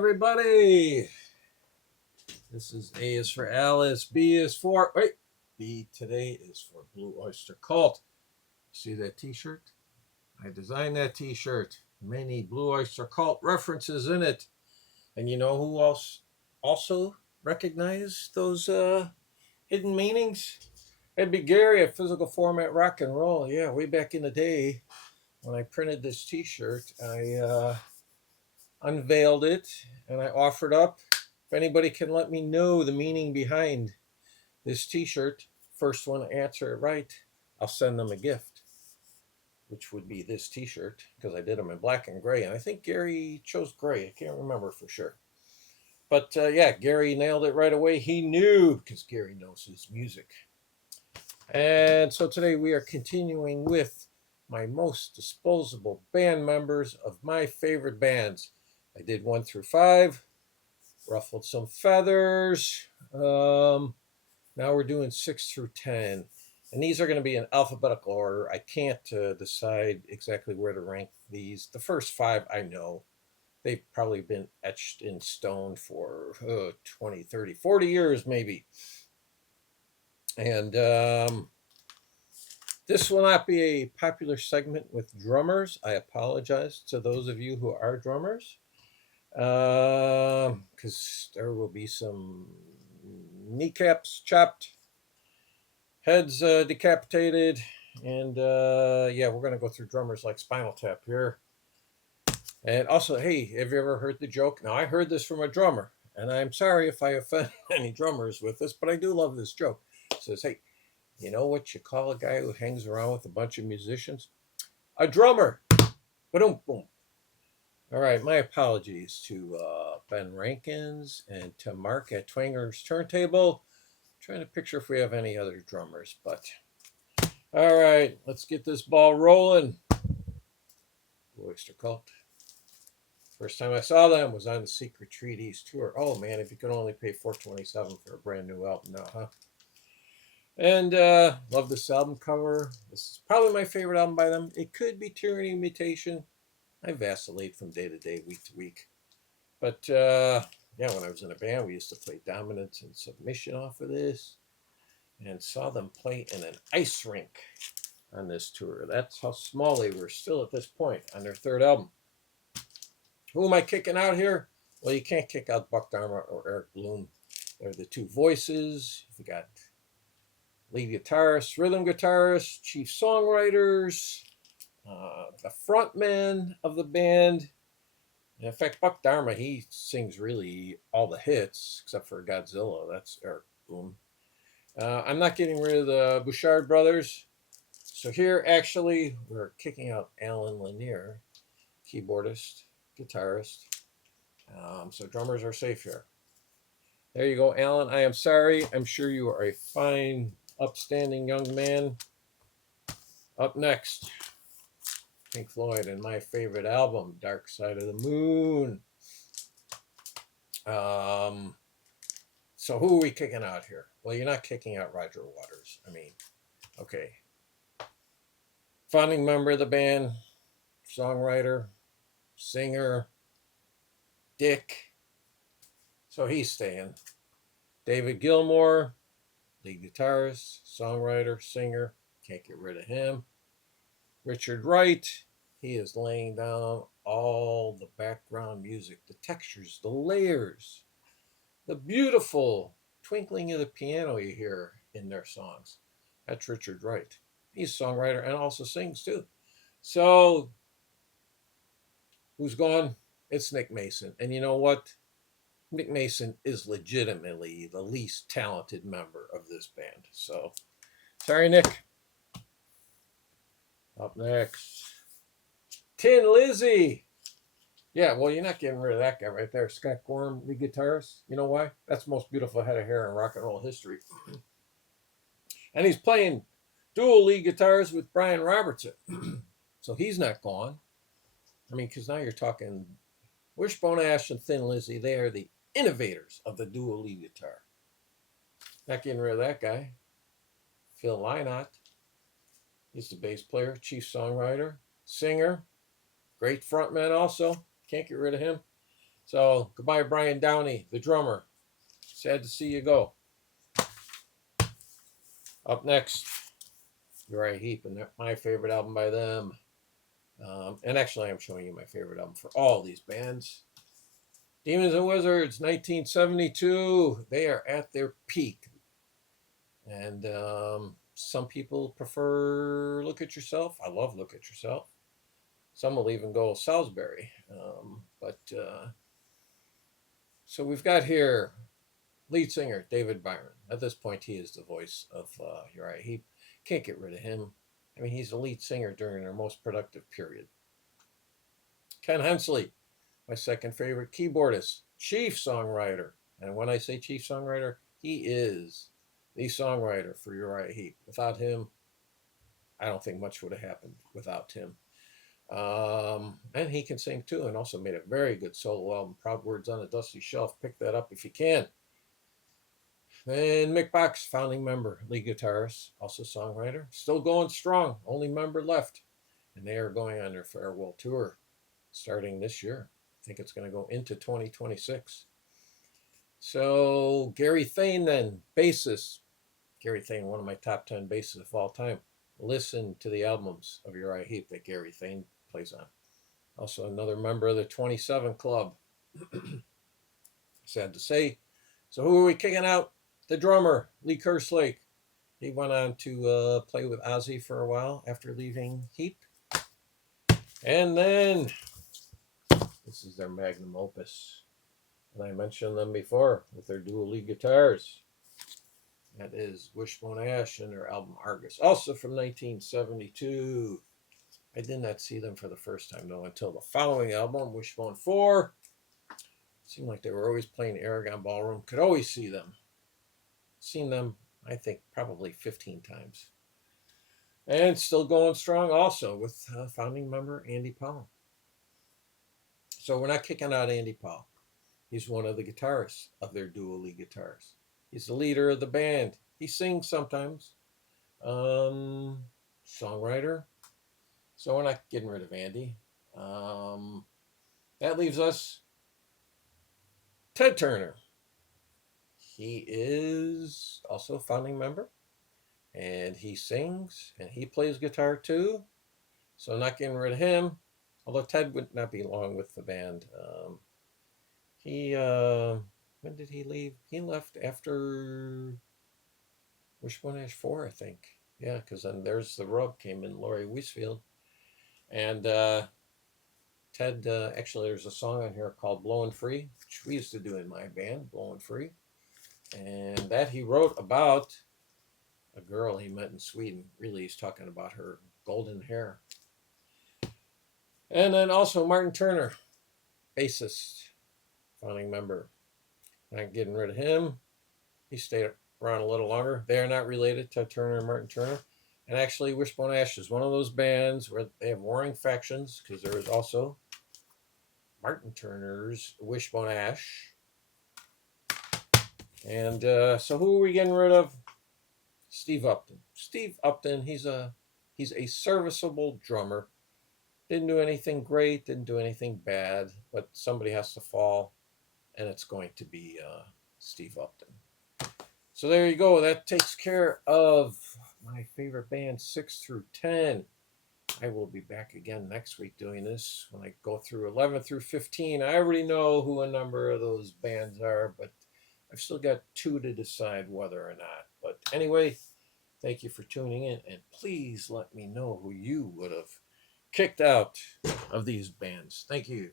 everybody. This is A is for Alice, B is for, B today is for Blue Oyster Cult. See that t-shirt? I designed that t-shirt. Many Blue Oyster Cult references in it. And you know who else also recognized those hidden meanings? That'd be Gary at Physical Format Rock and Roll. Yeah, way back in the day when I printed this t-shirt, I unveiled it and I offered up if anybody can let me know the meaning behind this t-shirt, first one to answer it right, I'll send them a gift, which would be this t-shirt because I did them in black and gray. And I think Gary chose gray. I can't remember for sure. But yeah, Gary nailed it right away. He knew because Gary knows his music. And so today we are continuing with my most disposable band members of my favorite bands. I did 1 through 5, ruffled some feathers. Now we're doing 6 through 10. And these are going to be in alphabetical order. I can't decide exactly where to rank these. The first 5 I know. They've probably been etched in stone for 20, 30, 40 years maybe. And this will not be a popular segment with drummers. I apologize to those of you who are drummers. Because there will be some kneecaps chopped, heads decapitated, and yeah, we're going to go through drummers like Spinal Tap here. And also, hey, have you ever heard the joke? Now, I heard this from a drummer, and I'm sorry if I offend any drummers with this, but I do love this joke. It says, hey, you know what you call a guy who hangs around with a bunch of musicians? A drummer. Boom, boom. All right, my apologies to Ben Rankins and to Mark at Twanger's Turntable. I'm trying to picture if we have any other drummers, but all right, let's get this ball rolling. Oyster Cult. First time I saw them was on the Secret Treaties tour. Oh man, if you could only pay $427 for a brand new album now, huh? And love this album cover. This is probably my favorite album by them. It could be Tyranny Mutation. I vacillate from day to day, week to week. But yeah, when I was in a band, we used to play Dominance and Submission off of this and saw them play in an ice rink on this tour. That's how small they were still at this point on their third album. Who am I kicking out here? Well, you can't kick out Buck Dharma or Eric Bloom. They're the two voices. You got lead guitarist, rhythm guitarist, chief songwriters, the frontman of the band. And in fact, Buck Dharma, he sings really all the hits except for Godzilla. That's Eric Bloom. I'm not getting rid of the Bouchard brothers. So here, actually, we're kicking out Alan Lanier, keyboardist, guitarist. So drummers are safe here. There you go, Alan. I am sorry. I'm sure you are a fine, upstanding young man. Up next, Pink Floyd and my favorite album, Dark Side of the Moon. So who are we kicking out here? Well, you're not kicking out Roger Waters. I mean, okay. Founding member of the band, songwriter, singer, Dick. So he's staying. David Gilmour, lead guitarist, songwriter, singer. Can't get rid of him. Richard Wright, he is laying down all the background music, the textures, the layers, the beautiful twinkling of the piano you hear in their songs. That's Richard Wright. He's a songwriter and also sings too. So, who's gone? It's Nick Mason. And you know what? Nick Mason is legitimately the least talented member of this band. So, sorry, Nick. Up next, Tin Lizzy. Yeah, well, you're not getting rid of that guy right there. Scott Gorham, lead guitarist. You know why? That's the most beautiful head of hair in rock and roll history. And he's playing dual lead guitars with Brian Robertson. So he's not gone. I mean, because now you're talking Wishbone Ash and Thin Lizzy. They are the innovators of the dual lead guitar. Not getting rid of that guy. Phil Lynott. He's the bass player, chief songwriter, singer, great frontman also. Can't get rid of him. So goodbye, Brian Downey, the drummer. Sad to see you go. Up next, Uriah Heep, and my favorite album by them. And actually, I'm showing you my favorite album for all these bands. Demons and Wizards, 1972. They are at their peak. And some people prefer Look at Yourself. I love Look at Yourself. Some will even go Salisbury. So we've got here lead singer David Byron. At this point, he is the voice of Uriah Heep. Can't get rid of him. I mean, he's the lead singer during their most productive period. Ken Hensley, my second favorite keyboardist, chief songwriter. And when I say chief songwriter, he is the songwriter for Uriah Heep. Without him, I don't think much would have happened without him. And he can sing too, and also made a very good solo album, Proud Words on a Dusty Shelf. Pick that up if you can. Then Mick Box, founding member, lead guitarist, also songwriter, still going strong, only member left. And they are going on their farewell tour starting this year. I think it's going to go into 2026. So Gary Thane then, bassist. Gary Thane, one of my top 10 bassists of all time. Listen to the albums of Uriah Heep that Gary Thane plays on. Also another member of the 27 Club. Sad to say. So who are we kicking out? The drummer, Lee Kerslake. He went on to play with Ozzy for a while after leaving Heep. And then, this is their magnum opus. And I mentioned them before with their dual lead guitars. That is Wishbone Ash and their album Argus, also from 1972. I did not see them for the first time, though, until the following album, Wishbone 4. Seemed like they were always playing Aragon Ballroom. Could always see them. Seen them, I think, probably 15 times. And still going strong also with founding member Andy Powell. So we're not kicking out Andy Powell. He's one of the guitarists of their dual lead guitars. He's the leader of the band. He sings sometimes. Songwriter. So we're not getting rid of Andy. That leaves us Ted Turner. He is also a founding member. And he sings. And he plays guitar too. So not getting rid of him. Although Ted would not be long with the band. When did he leave? He left after Wishbone Ash 4, I think. Yeah, because then There's the Rub came in, Laurie Wiesfield. And Ted, actually, there's a song on here called Blowin' Free, which we used to do in my band, Blowin' Free. And that he wrote about a girl he met in Sweden. Really, he's talking about her golden hair. And then also Martin Turner, bassist, founding member. Not getting rid of him. He stayed around a little longer. They are not related, Ted Turner and Martin Turner. And actually, Wishbone Ash is one of those bands where they have warring factions, because there is also Martin Turner's Wishbone Ash. And so who are we getting rid of? Steve Upton. Steve Upton, he's a serviceable drummer. Didn't do anything great, didn't do anything bad, but somebody has to fall, and it's going to be Steve Upton. So there you go. That takes care of my favorite bands 6 through 10. I will be back again next week doing this when I go through 11 through 15. I already know who a number of those bands are, but I've still got 2 to decide whether or not. But anyway, thank you for tuning in, and please let me know who you would have kicked out of these bands. Thank you.